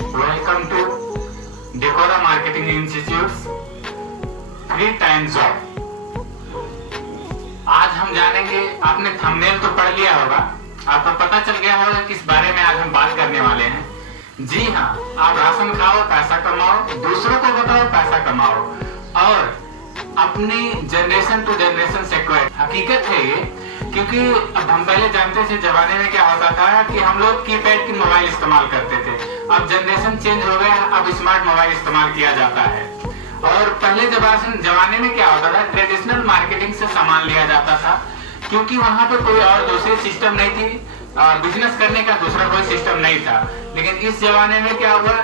Welcome to Decora Marketing Institute's free time job. आज हम जानेंगे, आपने थंबनेल तो पढ़ लिया होगा, आपको पता चल गया होगा किस बारे में आज हम बात करने वाले हैं। जी हाँ, आप राशन खाओ, पैसा कमाओ, दूसरों को बताओ, पैसा कमाओ और अपनी जनरेशन टू जनरेशन सिक्योर। हकीकत है ये, क्योंकि अब हम पहले जानते थे जमाने में क्या होता था कि हम लोग कीपैड की मोबाइल इस्तेमाल करते थे। अब जनरेशन चेंज हो गया, अब स्मार्ट मोबाइल इस्तेमाल किया जाता है। और पहले जमाने में क्या होता था, ट्रेडिशनल मार्केटिंग से सामान लिया जाता था, क्योंकि वहां पे कोई और दूसरी सिस्टम नहीं थी, बिजनेस करने का दूसरा कोई सिस्टम नहीं था। लेकिन इस जमाने में क्या हुआ,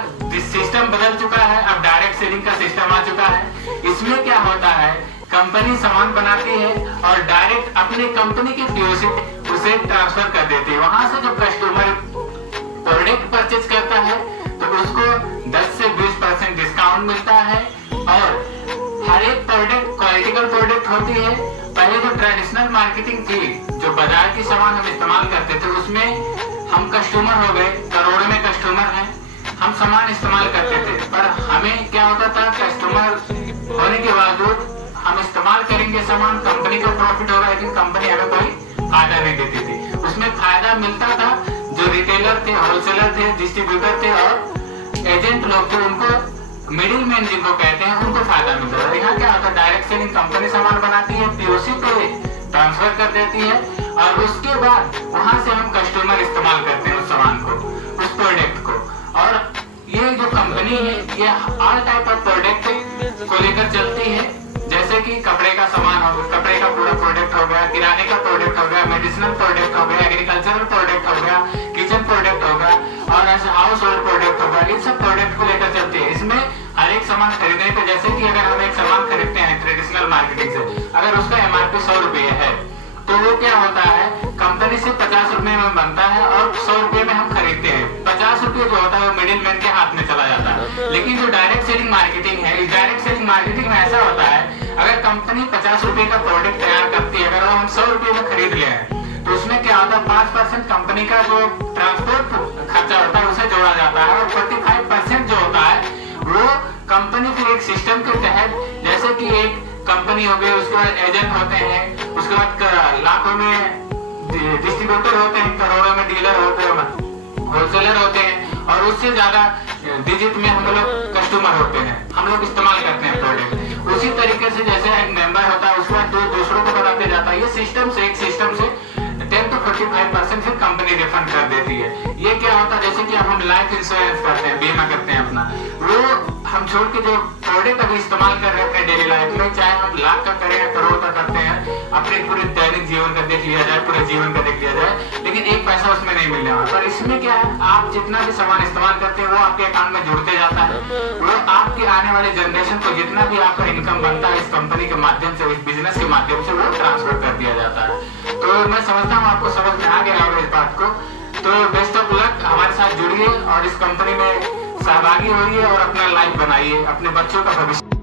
सिस्टम बदल चुका है, अब डायरेक्ट सेलिंग का सिस्टम आ चुका है। इसमें क्या होता है, कंपनी सामान बनाती है और डायरेक्ट अपने कंपनी के पीओसी उसे ट्रांसफर कर देती है। वहां से जो कस्टमर प्रोडक्ट परचेज करता है तो उसको 10 से 20% डिस्काउंट मिलता है और हर एक प्रोडक्ट क्वालिटिकल प्रोडक्ट होती है। पहले जो ट्रेडिशनल मार्केटिंग थी, जो बाजार की सामान हम इस्तेमाल करते थे, उसमें हम कस्टमर हो गए, करोड़ों में कस्टमर हैं, हम सामान इस्तेमाल करते थे, पर हमें क्या होता था, कस्टमर होने के बावजूद हम इस्तेमाल करेंगे सामान, कंपनी को प्रॉफिट होगा, लेकिन कंपनी हमें कोई फायदा नहीं देती थी। उसमें फायदा मिलता था जो रिटेलर थे, होलसेलर थे, डिस्ट्रीब्यूटर थे और एजेंट लोग थे, उनको मिडिल मैन जिनको कहते हैं, उनको फायदा मिलता था। यहाँ क्या होता है, डायरेक्ट सेलिंग कंपनी सामान बनाती है, पीओसी पे ट्रांसफर कर देती है और उसके बाद वहां से हम कस्टमर इस्तेमाल करते हैं उस सामान को, उस प्रोडक्ट को। और ये जो कंपनी है, ये ऑल टाइप ऑफ प्रोडक्ट को लेकर चलती है, जैसे कि कपड़े का सामान हो गया, कपड़े का पूरा प्रोडक्ट हो गया, किराने का प्रोडक्ट हो गया, मेडिसिनल प्रोडक्ट हो गया, एग्रीकल्चरल प्रोडक्ट हो गया, किचन प्रोडक्ट हो गया और ऐसे हाउस होल्ड प्रोडक्ट हो गया। इन सब प्रोडक्ट को लेकर चलती है। इसमें हर एक सामान खरीदने पे, जैसे कि अगर हम एक सामान खरीदते हैं ट्रेडिशनल मार्केटिंग से, अगर उसका एमआरपी 100 रुपये है तो वो क्या होता है, कंपनी से 50 रुपये में बनता है और 100 रुपये में हम खरीदते हैं। 50 रुपये जो होता है वो मिडिल मैन के हाथ में चला जाता है। लेकिन जो डायरेक्ट सेलिंग मार्केटिंग है, इस डायरेक्ट सेलिंग मार्केटिंग में ऐसा होता है, अगर कंपनी 50 रुपये का प्रोडक्ट तैयार करती है, अगर हम 100 रुपये में खरीद ले तो उसमें क्या होता है, 5% कंपनी का जो ट्रांसपोर्ट खर्चा होता है उसे जोड़ा जाता है और 45% जो होता है वो कंपनी फिर एक सिस्टम के तहत, जैसे कि एक कंपनी हो गई, उसके बाद एजेंट होते हैं, उसके बाद लाखों में डिस्ट्रीब्यूटर होते हैं, करोड़ों में डीलर होते हैं, होलसेलर होते हैं और उससे ज्यादा डिजिट में हम लोग कस्टमर होते हैं, हम लोग इस्तेमाल करते हैं प्रोडक्ट। उसी तरीके से जैसे एक मेंबर होता है, उसके बाद दूसरों को बताते जाता है। ये सिस्टम से 10 to 45% फिर कंपनी रिफंड कर देती है। ये क्या होता है, जैसे कि हम लाइफ इंश्योरेंस करते हैं, बीमा करते हैं अपना, वो हम छोड़ के जो प्रोडक्ट अभी इस्तेमाल कर रहे हैं अपने डेली लाइफ में, चाहे हम लाख का करें या करोड़ का करते हैं, अपने पूरे दैनिक जीवन का देख लिया जाए, पूरे जीवन का देख लिया जाए, लेकिन एक पैसा उसमें नहीं मिलने वाला। पर इसमें क्या है, आप जितना भी सामान इस्तेमाल करते हैं वो आपके अकाउंट में जुड़ते जाता है, वो आपके आने वाले जनरेशन को जितना भी आपका इनकम बनता है इस कंपनी के माध्यम से, इस बिजनेस के माध्यम से, वो ट्रांसफर कर दिया जाता है। तो मैं समझता हूँ आपको समझ में आ गया होगा इस बात को। तो बेस्ट ऑफ लक, हमारे साथ जुड़िए और इस कंपनी में सहभागी होइए और अपना लाइफ बनाइए, अपने बच्चों का भविष्य